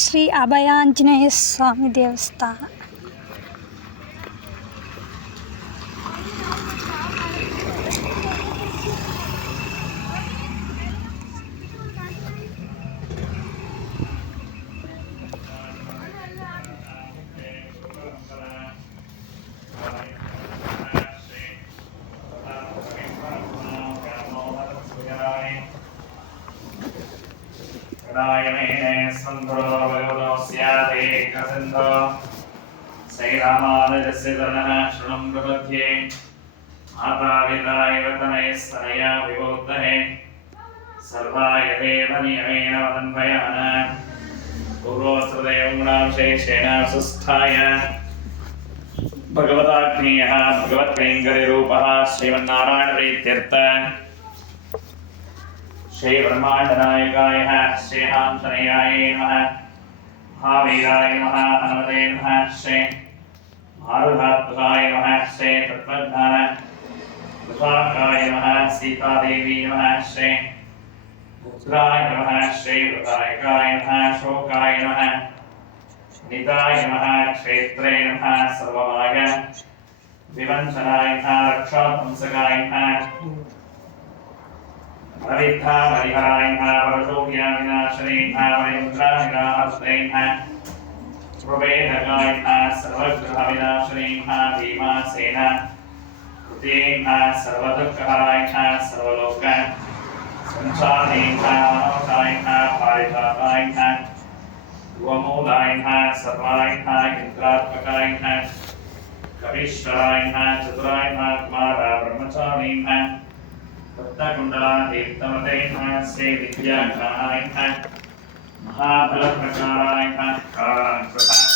ಶ್ರೀ ಅಭಯಾಂಜನೇಯ ಸ್ವಾಮಿ ದೇವಸ್ಥಾನ. श्रीरामानुजस्य तनः शृणुं प्रपद्ये मातापिताय तनयस्तनया विभूतये सर्वाय देव नियमेन वदन्वयान् पूर्वोत्सदेवं गुणाविशेषेण सुस्थाय भगवताग्नेयः भगवत्कैङ्कर्यरूपः श्रीमन्नारायणप्रीत्यर्थ श्री ब्रह्माण्डनायकाय श्रीहांसनयाय नमः महावीराय नमः हनुमते नमः श्री मारुधात्मकाय नमः श्री तत्त्वज्ञान विभागाय नमः सीतादेवी नमः श्री रुद्राय नमः श्री वृतायकाय नमः शोकाय नमः निताय नमः क्षेत्रे नमः सर्वमाय विवंशनाय नमः रक्षापुंसकाय नमः हरिद्धा हरिहराय नमः परशोक्याविनाशने नमः परिमुद्रानिराहस्ते नमः प्रवेदकाय नमः सर्वग्रहविनाशने नमः भीमासेन कृते नमः सर्वदुःखहराय नमः सर्वलोक संसारे नमः मनोकाय नमः पारिजाताय नमः ध्रुवमूलाय नमः सर्वाय नमः इंद्रात्मकाय नमः कवीश्वराय नमः चतुराय नमः कुमारा ब्रह्मचारी नमः भक्तकुंडला दीप्तमते नमः श्री विद्याघ्राणाय नमः महाबलप्रकाराय नमः कालांकृता